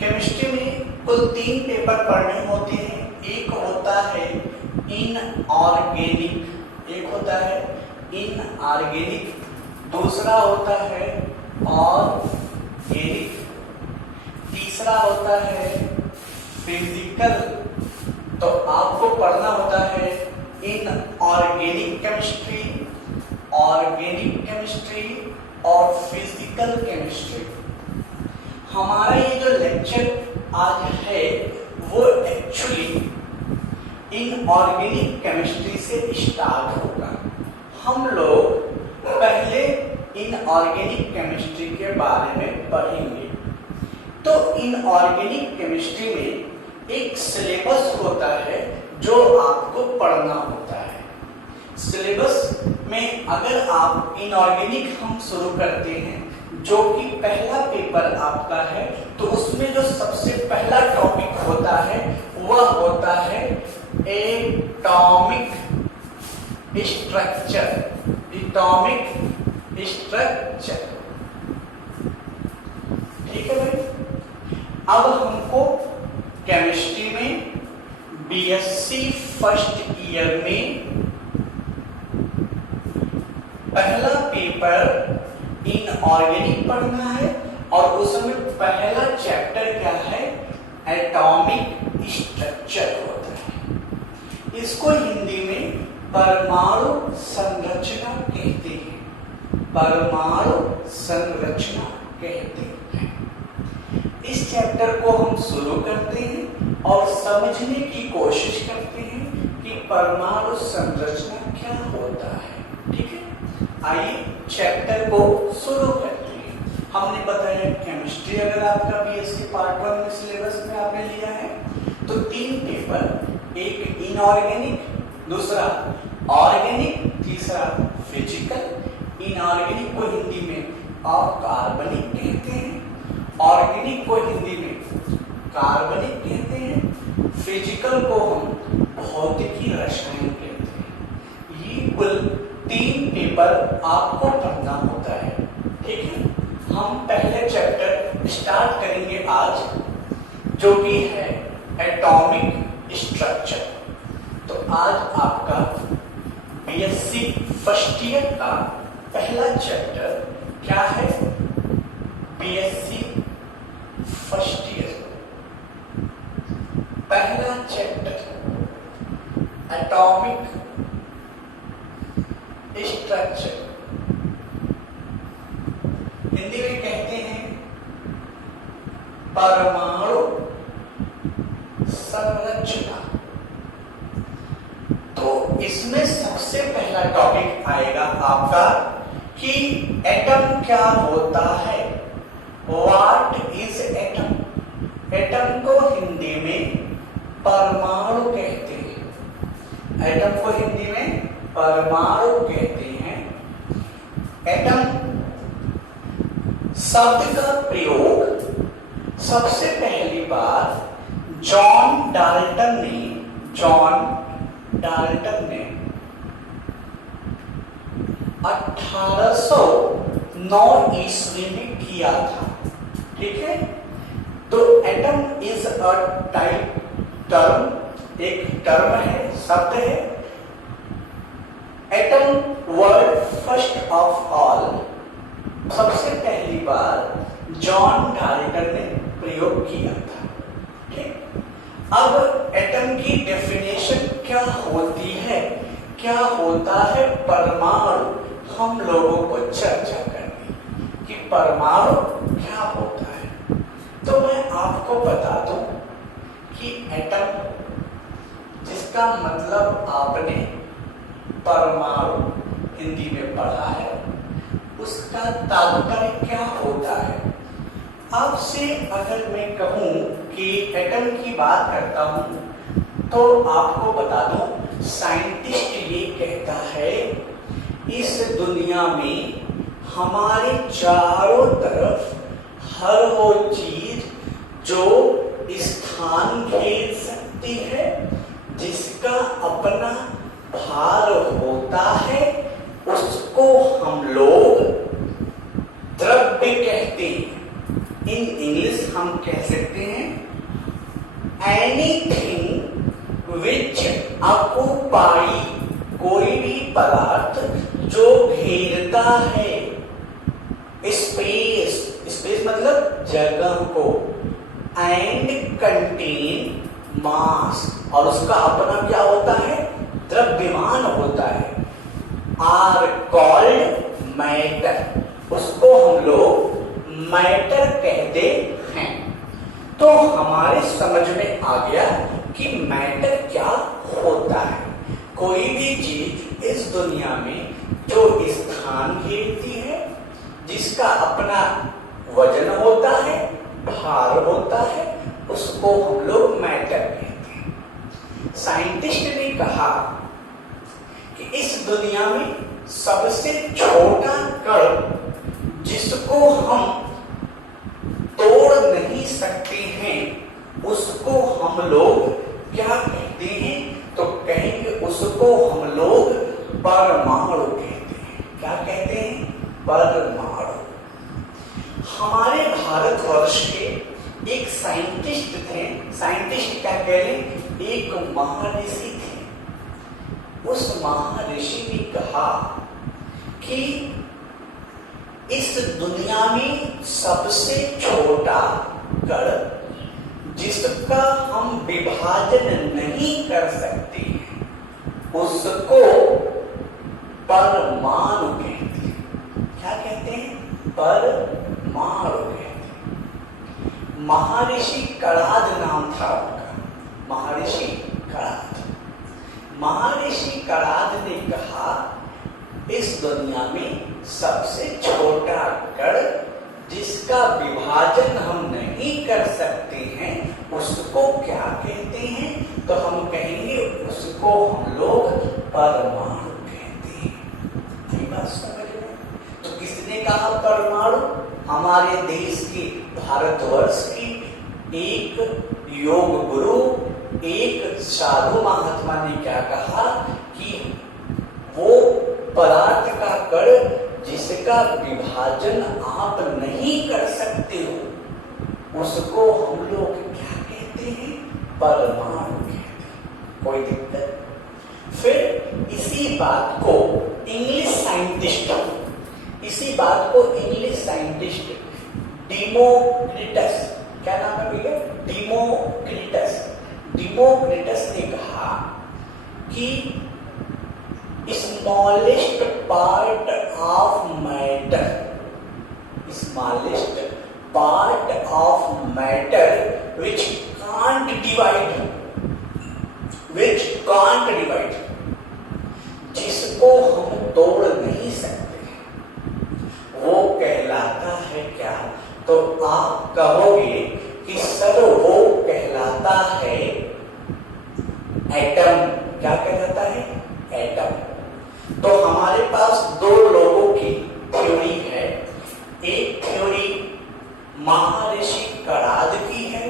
Chemistry में कुल 3 paper पढ़ने होते हैं। एक होता है इनऑर्गेनिक, दूसरा होता है ऑर्गेनिक, तीसरा होता है फिजिकल। तो आपको पढ़ना होता है इनऑर्गेनिक केमिस्ट्री, ऑर्गेनिक केमिस्ट्री और फिजिकल केमिस्ट्री। हमारा ये जो लेक्चर आज है वो एक्चुअली इनऑर्गेनिक केमिस्ट्री से स्टार्ट होगा। हम लोग पहले इनऑर्गेनिक केमिस्ट्री के बारे में पढ़ेंगे। तो इनऑर्गेनिक केमिस्ट्री में एक सिलेबस होता है जो आपको पढ़ना होता है। सिलेबस में अगर आप इनऑर्गेनिक हम शुरू करते हैं जो कि पहला पेपर आपका है, तो उसमें जो सबसे पहला टॉपिक होता है वह होता है एटॉमिक स्ट्रक्चर। ठीक है भाई। अब हमको केमिस्ट्री में बीएससी फर्स्ट ईयर में पहला पेपर इनऑर्गेनिक पढ़ना है और उसमें पहला चैप्टर क्या है, एटॉमिक स्ट्रक्चर होता है। इसको हिंदी में परमाणु संरचना कहते हैं, इस चैप्टर को हम शुरू करते हैं और समझने की कोशिश करते हैं कि परमाणु संरचना क्या होता है। ठीक है, आइए चैप्टर को शुरू करते हैं। हमने बताया केमिस्ट्री अगर आपका बीएससी पार्ट 1 में सिलेबस में आपने लिया है तो 3 पेपर, एक इनऑर्गेनिक, दूसरा ऑर्गेनिक, तीसरा फिजिकल। इनऑर्गेनिक को हिंदी में अकार्बनिक कहते हैं, ऑर्गेनिक को हिंदी में कार्बनिक कहते हैं, फिजिकल को हम भौतिकी रसायन कहते हैं। ये कुल 3 पेपर आपको पढ़ना होता है। ठीक है, हम पहले चैप्टर स्टार्ट करेंगे आज, जो कि है एटॉमिक स्ट्रक्चर। तो आज आपका बीएससी फर्स्ट ईयर का पहला चैप्टर क्या है, बीएससी फर्स्ट ईयर पहला चैप्टर एटॉमिक स्ट्रक्चर। हिंदी में कहते हैं परमाणु संरचना। तो इसमें सबसे पहला टॉपिक आएगा आपका कि एटम क्या होता है, व्हाट इज एटम। एटम को हिंदी में परमाणु कहते हैं, एटम को हिंदी में परमाणु कहते हैं। एटम शब्द का प्रयोग सबसे पहली बार जॉन डाल्टन ने 1809 ईस्वी में किया था। ठीक है, तो atom is a type term, एक टर्म है, शब्द है। Atom word first of all सबसे पहली बार जॉन डाल्टन ने प्रयोग किया था। ठीक, अब एटम की डेफिनेशन क्या होती है, क्या होता है परमाणु, हम लोगों को चर्चा करनी कि परमाणु क्या होता है। तो मैं आपको बता दूं कि एटम, जिसका मतलब आपने परमाणु हिंदी में पढ़ा है, उसका तात्पर्य क्या होता है। आपसे अगर मैं कहूं कि एटम की बात करता हूं तो आपको बता दूं, साइंटिस्ट ये कहता है इस दुनिया में हमारे चारों तरफ हर वो चीज जो स्थान घेर सकती है, जिसका अपना भार होता है, उसको हम लोग द्रव्य कहते हैं। इन इंग्लिश हम कह सकते हैं एनीथिंग विच ऑक्युपाई, कोई भी पदार्थ जो घेरता है स्पेस, स्पेस मतलब जगह को, एंड कंटेन मास, और उसका अपना क्या होता है, द्रव्यमान होता है, आर कॉल्ड मैटर, उसको हम लोग मैटर कहते हैं। तो हमारे समझ में आ गया कि मैटर क्या होता है। कोई भी चीज इस दुनिया में जो स्थान घेरती है, जिसका अपना वजन होता है, भार होता है, उसको हम लोग मैटर कहते हैं। साइंटिस्ट ने कहा कि इस दुनिया में सबसे छोटा कण जिसको हम तोड़ नहीं सकते हैं, उसको हम लोग क्या कहते हैं, तो कहेंगे उसको हम लोग परमाणु कहते हैं। क्या कहते हैं, परमाणु। हमारे भारतवर्ष के एक साइंटिस्ट थे, साइंटिस्ट क्या कह लें, एक महर्षि थे। उस महर्षि ने कहा कि इस दुनिया में सबसे छोटा कण जिसका हम विभाजन नहीं कर सकते उसको परमाणु कहते हैं। क्या कहते हैं, परमाणु कहते हैं। महर्षि कणाद नाम था उनका, महर्षि कणाद। महर्षि कणाद ने कहा इस दुनिया में सबसे छोटा कण जिसका विभाजन हम नहीं कर सकते हैं उसको क्या कहते हैं, तो हम कहेंगे उसको हम लोग परमाणु कहते हैं। ये बात समझ में? तो किसने कहा परमाणु? हमारे देश के, भारतवर्ष की एक योग गुरु, एक साधु महात्मा ने क्या कहा कि वो पदार्थ का कण जिसका विभाजन आप नहीं कर सकते हो उसको हम लोग क्या कहते हैं, परमाणु कहते हैं। कोई दिक्कत? फिर इसी बात को इंग्लिश साइंटिस्ट डेमोक्रिटस, क्या नाम है भैया, डेमोक्रिटस ने कहा कि smallest part of matter which can't divide, जिसको हम तोड़ नहीं सकते वो कहलाता है क्या, तो आप कहोगे कि सर वो कहलाता है एटम। क्या कहलाता है, एटम। तो हमारे पास दो लोगों की थ्योरी है। एक थ्योरी महर्षि कणाद की है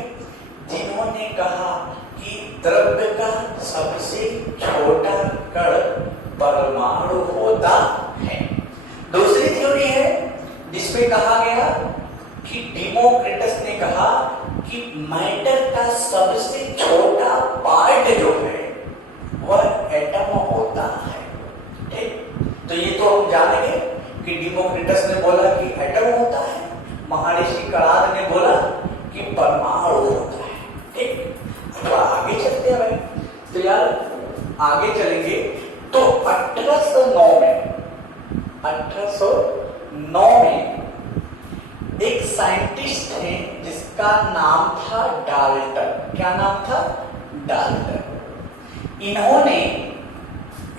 जिन्होंने कहा कि द्रव्य का सबसे छोटा कण परमाणु होता है। दूसरी थ्योरी है जिसमें कहा गया कि डेमोक्रिटस ने कहा कि मैटर का सबसे छोटा पार्ट जो है वह एटम होता है। ठीक, तो ये तो हम जानेंगे कि डेमोक्रिटस ने बोला कि एटम होता है, महर्षि कणाद ने बोला कि परमाणु होता है। ठीक, तो आगे चलते हैं भाई। तो यार आगे चलेंगे तो 1809 में एक साइंटिस्ट थे जिसका नाम था डाल्टन। क्या नाम था, डाल्टन। इन्होंने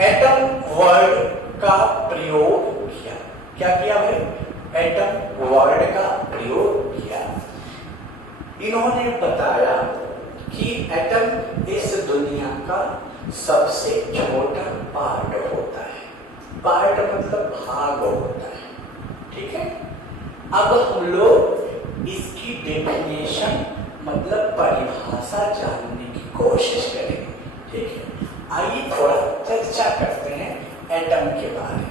एटम वर्ड का प्रयोग किया। क्या किया भाई, एटम वर्ड का प्रयोग किया। इन्होंने बताया कि एटम इस दुनिया का सबसे छोटा पार्ट होता है। पार्ट मतलब भाग होता है। ठीक है, अब हम लोग इसकी डेफिनेशन मतलब परिभाषा जानने की कोशिश करेंगे। ठीक है, आइए थोड़ा चर्चा करते हैं एटम के बारे में।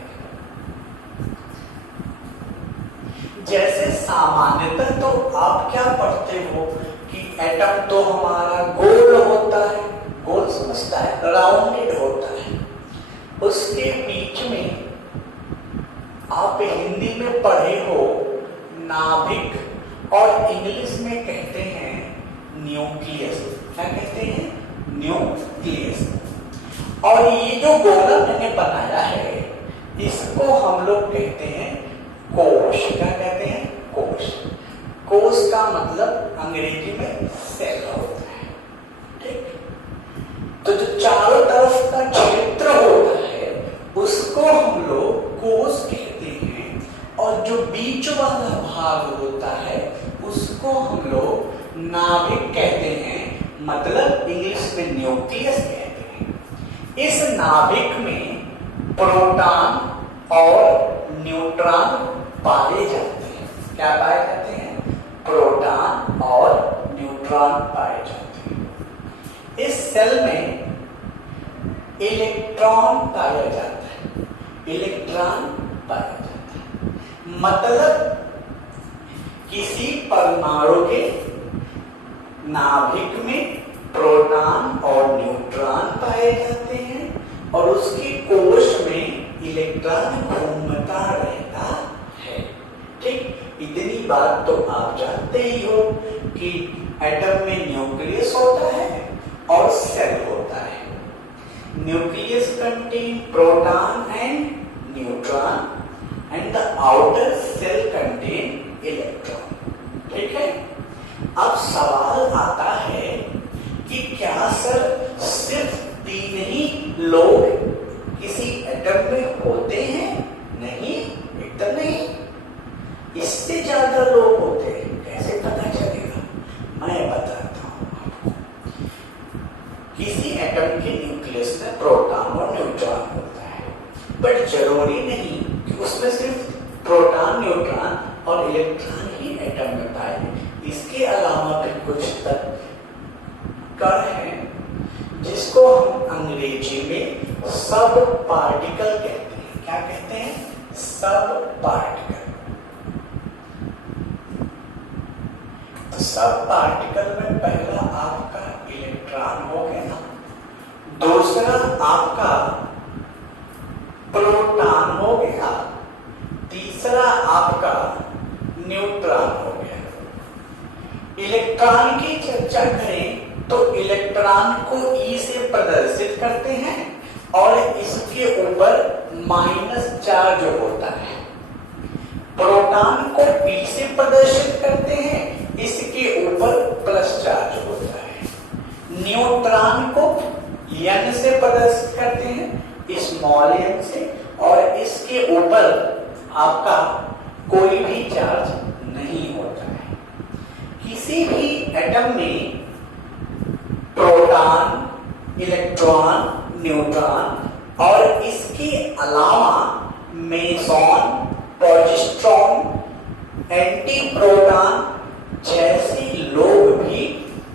जैसे सामान्यतः तो आप क्या पढ़ते हो कि एटम तो हमारा गोल होता है, गोल समझता है, राउंडेड होता है। उसके बीच में आप हिंदी में पढ़े हो नाभिक, और इंग्लिश में कहते हैं न्यूक्लियस। क्या कहते हैं? न्यूक्लियस। और ये जो गोला मैंने बनाया है इसको हम लोग कहते हैं कोश। क्या कहते हैं? कोश। कोश का मतलब अंग्रेजी में सेल होता है। ठीक, तो जो चारों तरफ का क्षेत्र होता है उसको हम लोग कोश कहते हैं, और जो बीच वाला भाग होता है उसको हम लोग नाभिक कहते हैं, मतलब इंग्लिश में न्यूक्लियस कहते हैं। इस नाभिक में प्रोटॉन और न्यूट्रॉन पाए जाते हैं। क्या पाए जाते हैं? प्रोटॉन और न्यूट्रॉन पाए जाते हैं। इस सेल में इलेक्ट्रॉन पाया जाता है, इलेक्ट्रॉन पाया जाता है। मतलब किसी परमाणु के नाभिक में प्रोटॉन और न्यूट्रॉन पाए जाते हैं, और उसके कोश में इलेक्ट्रॉन घूमता रहता है। ठीक, इतनी बात तो आप जानते ही हो कि एटम में न्यूक्लियस होता है और सेल होता है। Nucleus contain proton and neutron, and the outer shell contain electron. ठीक है, अब सवाल आता है कि क्या सर सिर्फ 3 ही लोग किसी एटम में होते हैं? नहीं, एकदम नहीं, इससे ज्यादा लोग होते हैं। कैसे पता चलेगा? मैं बताता हूं आपको। किसी एटम के न्यूक्लियस में प्रोटॉन और न्यूट्रॉन होता है, बट जरूरी नहीं कि उसमें सिर्फ प्रोटॉन, न्यूट्रॉन और इलेक्ट्रॉन ही एटम में पाए। इसके अलावा भी कुछ कण हैं जिसको हम अंग्रेजी में सब पार्टिकल कहते हैं। क्या कहते हैं? सब पार्टिकल। सब पार्टिकल में पहला आपका इलेक्ट्रॉन हो गया, दूसरा आपका प्रोटॉन हो गया, तीसरा आपका न्यूट्रॉन हो गया। इलेक्ट्रॉन की चर्चा करें तो इलेक्ट्रॉन को ई से प्रदर्शित करते हैं, और इसके ऊपर माइनस चार्ज होता है। प्रोटॉन को पी से प्रदर्शित करते हैं, इसके ऊपर प्लस चार्ज होता है। न्यूट्रॉन को एन से प्रदर्शित करते हैं, स्मॉल एन से, और इसके ऊपर आपका कोई भी चार्ज नहीं होता है। किसी भी एटम में प्रोटॉन, इलेक्ट्रॉन, न्यूट्रॉन और इसके अलावा मेसॉन, पॉजिट्रॉन, एंटीप्रोटॉन जैसे लोग भी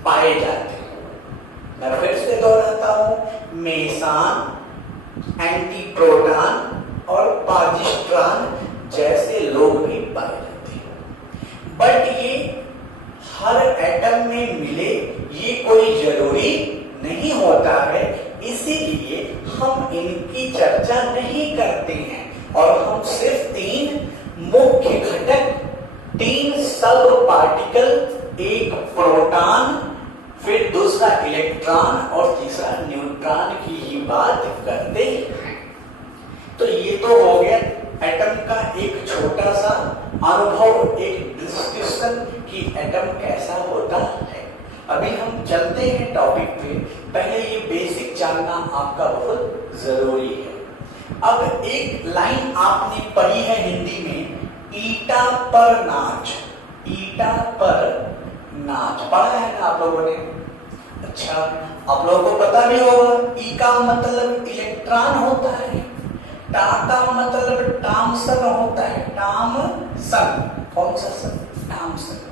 पाए जाते हैं। मैं फिर से दोहराता हूं, मेसॉन, एंटीप्रोटॉन और पॉजिट्रॉन जैसे लोग भी पाए जाते हैं। बट ये हर एटम में मिले ये कोई जरूरी नहीं होता है, इसीलिए हम इनकी चर्चा नहीं करते हैं, और हम सिर्फ 3 मुख्य घटक, 3 सब पार्टिकल, एक प्रोटॉन, फिर दूसरा इलेक्ट्रॉन और तीसरा न्यूट्रॉन की ही बात करते हैं। तो ये तो हो गया एटम का एक छोटा सा अनुभव, एक डिस्कशन कि एटम कैसा होता है। अभी हम चलते हैं टॉपिक पे। पहले ये बेसिक जानना आपका बहुत जरूरी है। अब एक लाइन आपने पढ़ी है हिंदी में, ईटा पर नाच। ईटा पर नाच पढ़ा है ना आप लोगों ने? अच्छा, आप लोगों को पता भी होगा ई का मतलब इलेक्ट्रॉन होता है, टा का मतलब टामसन होता है, टामसन। कौन सा सन? टामसन।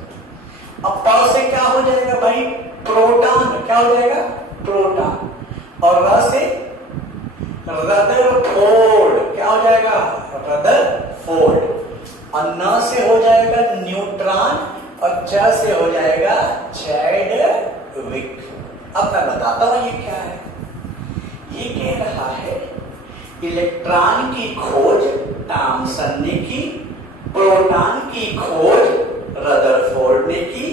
अब प से क्या हो जाएगा भाई? प्रोटॉन। क्या हो जाएगा? प्रोटॉन। और र से रदरफोर्ड। क्या हो जाएगा? रदरफोर्ड। और न से हो जाएगा न्यूट्रॉन और च से हो जाएगा चैडविक। अब मैं बताता हूं ये क्या है। ये कह रहा है इलेक्ट्रॉन की खोज थॉमसन ने की, प्रोटॉन की खोज रदरफोर्ड ने की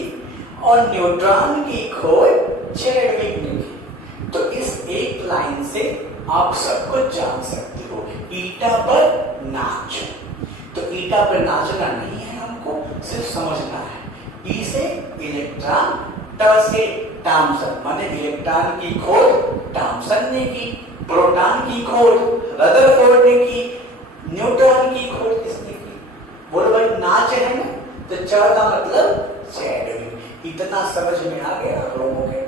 और न्यूट्रॉन की खोज चैडविक ने की। तो इस एक लाइन से आप सबको जान सकते हो, ईटा पर नाच। तो ईटा पर नाचना नहीं है, हमको सिर्फ समझना है। ई से इलेक्ट्रॉन, ट से थॉमसन, माने इलेक्ट्रॉन की खोज थॉमसन ने की, प्रोटॉन की खोज रदरफोर्ड ने की, न्यूट्रॉन की खोज किसने की? बोलो भाई नाच है ना, तो च का मतलब चैडविक। इतना समझ में आ गया आप लोगों के।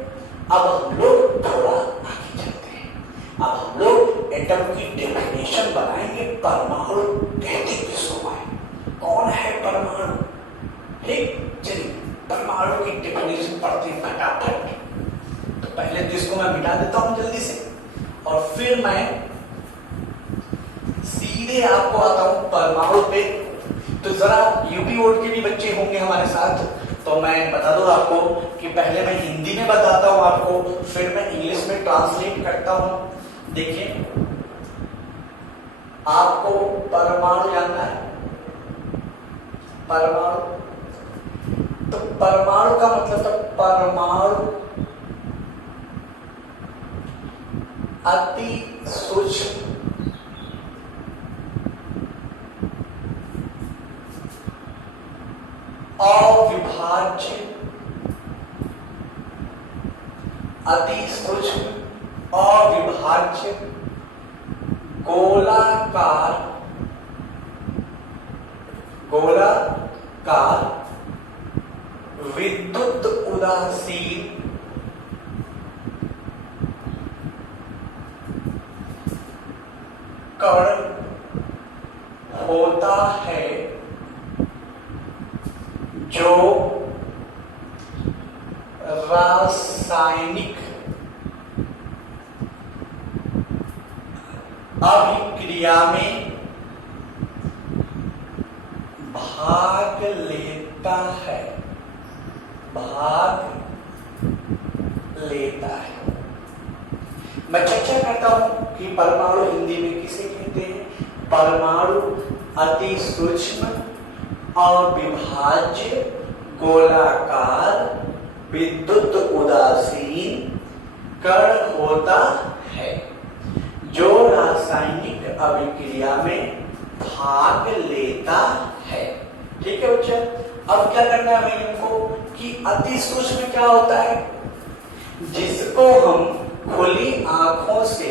अब हम लोग थोड़ा आगे चलते हैं। अब हम लोग एटम की डेफिनेशन बनाएंगे। परमाणु कहते किसको है? कौन है परमाणु? ठीक, चलिए परमाणु की डेफिनेशन पढ़ते हैं फटाफट। तो पहले तो इसको मैं मिटा देता हूं जल्दी से और फिर मैं सीधे आपको आता हूं परमाणु पे। तो जरा यूपी बोर्ड के भी बच्चे होंगे हमारे साथ, तो मैं बता दूं आपको कि पहले मैं हिंदी में बताता हूं आपको, फिर मैं इंग्लिश में ट्रांसलेट करता हूं। देखिए, आपको परमाणु जानना है। परमाणु, तो परमाणु का मतलब था परमाणु अति सूक्ष्म अविभाज्य, अति सूक्ष्म अविभाज्य गोलाकार विद्युत उदासीन कण होता है जो रासायनिक अभिक्रिया में भाग लेता है। मैं चर्चा करता हूं कि परमाणु हिंदी में किसे कहते हैं। परमाणु अति सूक्ष्म अविभाज्य गोलाकार विद्युत उदासीन कण होता है जो रासायनिक अभिक्रिया में भाग लेता है। ठीक है बच्चा, अब क्या करना है हमें इनको कि अति सूक्ष्म क्या होता है? जिसको हम खुली आंखों से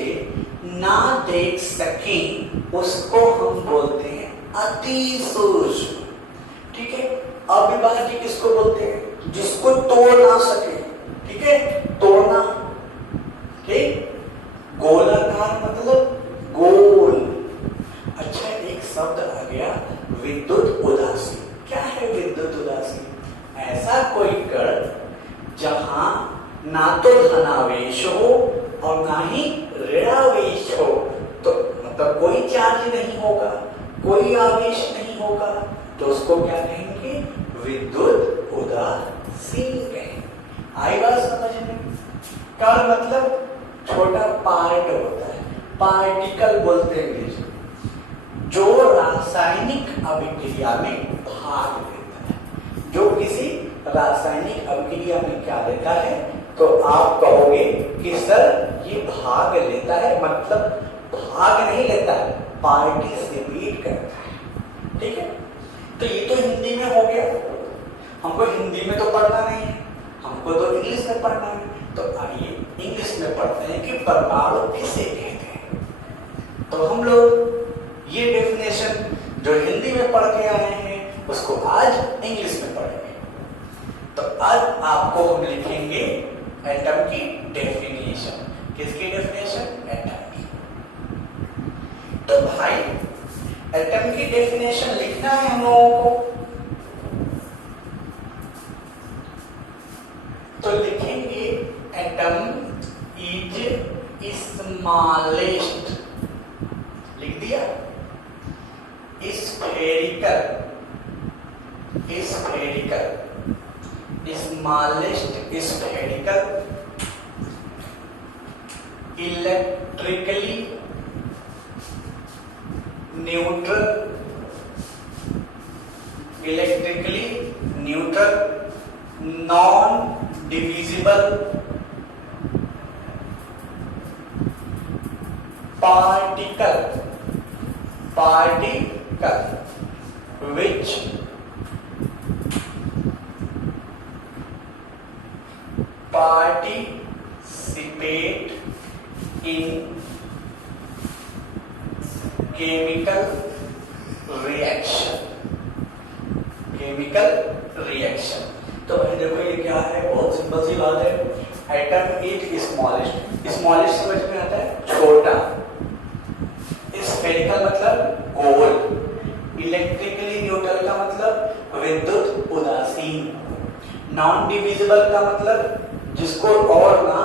ना देख सकें उसको हम बोलते हैं अति सूक्ष्म। ठीक है, अविभाज्य किसको बोलते हैं? जिसको तोड़ ना सके। ठीक है, तोड़ना। ठीक, गोलाकार मतलब गोल। अच्छा, एक शब्द आ गया विद्युत उदासीन। क्या है विद्युत उदासीन? ऐसा कोई कण जहां ना तो धनावेश हो और ना ही ऋणावेश हो, तो मतलब कोई चार्ज नहीं होगा, कोई आवेश नहीं होगा, तो उसको क्या कहेंगे? विद्युत उदासीन कहेंगे। आई बात समझ में? कण मतलब छोटा पार्ट होता है, पार्टिकल बोलते हैं इंग्लिश में, जो रासायनिक अभिक्रिया में भाग लेता है। जो किसी रासायनिक अभिक्रिया में क्या लेता है, तो आप कहोगे कि सर ये भाग लेता है, मतलब भाग नहीं लेता है, पार्टिसिपेट करता है। ठीक है, तो ये तो हिंदी में हो गया। हमको हिंदी में तो पढ़ना नहीं है, हमको तो इंग्लिश में पढ़ना है। तो आइए इंग्लिश में पढ़ते हैं कि परमाणु किसे कहते हैं। तो हम लोग ये डेफिनेशन जो हिंदी में पढ़ के आए हैं उसको आज इंग्लिश में पढ़ेंगे। तो आज आपको हम लिखेंगे एटम की डेफिनेशन। किसकी डेफिनेशन? एटम की। तो भाई एटम की डेफिनेशन लिखना है हम लोगों को, तो लिखेंगे एटम इज स्मॉलेस्ट, लिख दिया, spherical spherical, smallest spherical, electrically neutral, non-divisible, particle which participate in chemical reaction। तो भाई देखो ये क्या है, बहुत सिंपल सी बात है। एटम इज स्मॉलेस्ट समझ में आता है छोटा, स्फेरिकल मतलब गोल, इलेक्ट्रिकली न्यूट्रल का मतलब विद्युत उदासीन, नॉन डिविजिबल का मतलब जिसको और ना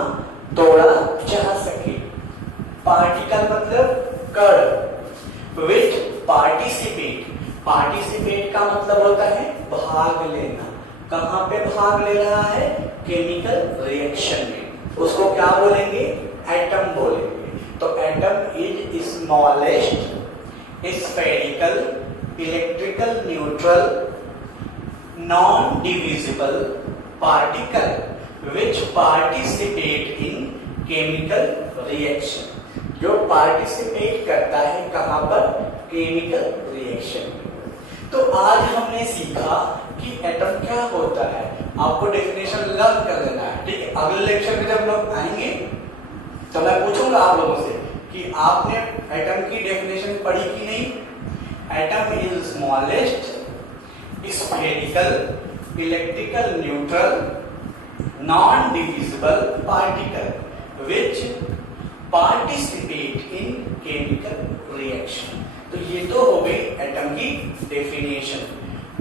तोड़ा जा सके, पार्टिकल मतलब कण, विच पार्टिसिपेट का मतलब होता है भाग लेना। कहां पे भाग ले रहा है? केमिकल रिएक्शन में। उसको क्या बोलेंगे? एटम बोलेंगे। तो atom is smallest spherical electrical neutral non divisible particle which participate in chemical reaction, जो पार्टिसिपेट करता है कहां पर? केमिकल रिएक्शन में। तो आज हमने सीखा कि एटम क्या होता है। आपको डेफिनेशन लर्न कर लेना है, ठीक है। अगले लेक्चर में जब लोग आएंगे तो मैं पूछूंगा आप लोगों से कि आपने एटम की डेफिनेशन पढ़ी कि नहीं। Atom is smallest spherical electrical neutral non-divisible particle which participate in chemical reaction। तो ये तो हो गई एटम की डेफिनेशन।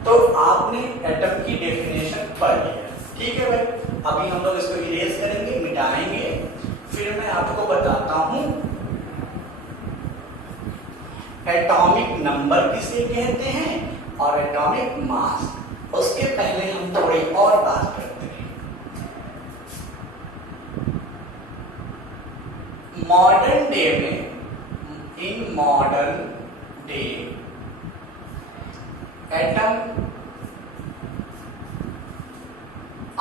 तो आपने एटम की डेफिनेशन पढ़ लिया, ठीक है भाई। अभी हम लोग इसको इरेज करेंगे, मिटाएंगे, फिर मैं आपको बताता हूं एटॉमिक नंबर किसे कहते हैं और एटॉमिक मास। उसके पहले हम थोड़ी और बात करते हैं। मॉडर्न डे में, in modern day atom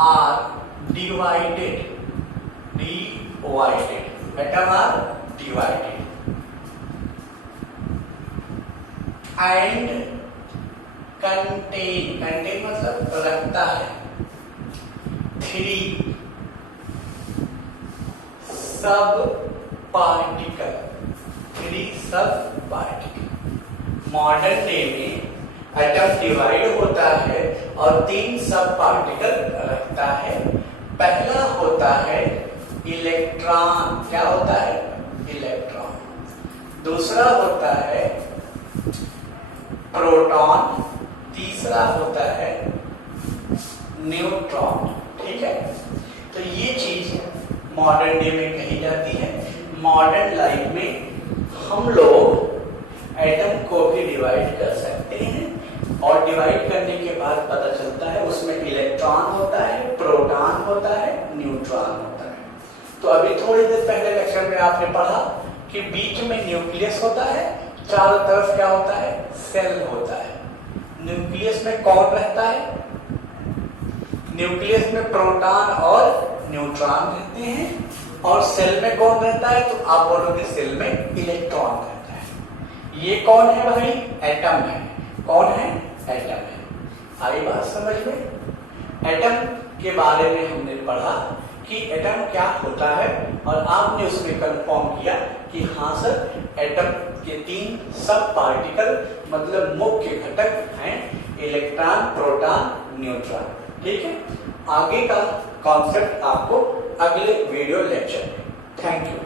are divided atom are divided and contain मतलब रखता है 3 सब पार्टिकल। मॉडर्न डे में एटम डिवाइड होता है और 3 सब पार्टिकल रखता है। पहला होता है इलेक्ट्रॉन, क्या होता है? इलेक्ट्रॉन। दूसरा होता है प्रोटॉन, तीसरा होता है न्यूट्रॉन, ठीक है। तो ये चीज मॉडर्न डे में कही जाती है। मॉडर्न लाइफ में हम लोग एटम को भी डिवाइड कर सकते हैं और डिवाइड करने के बाद पता चलता है उसमें इलेक्ट्रॉन होता है, प्रोटॉन होता है, न्यूट्रॉन होता है। तो अभी थोड़ी देर पहले लेक्चर में आपने पढ़ा कि बीच में न्यूक्लियस होता है, चारों तरफ क्या होता है? सेल होता है। न्यूक्लियस में कौन रहता है? न्यूक्लियस में प्रोटॉन और न्यूट्रॉन रहते हैं। और सेल में कौन रहता है? तो आप बोलोगे सेल में इलेक्ट्रॉन रहता है। ये कौन है भाई? एटम है। कौन है? एटम है। आई बात समझ में? एटम के बारे में हमने पढ़ा कि एटम क्या होता है और आपने उसमें कंफर्म किया कि हाँ सर, एटम के 3 सब पार्टिकल मतलब मुख्य घटक हैं इलेक्ट्रॉन, प्रोटॉन, न्यूट्रॉन, ठीक है। आगे का कॉन्सेप्ट आपको अगले वीडियो लेक्चर में। Thank you.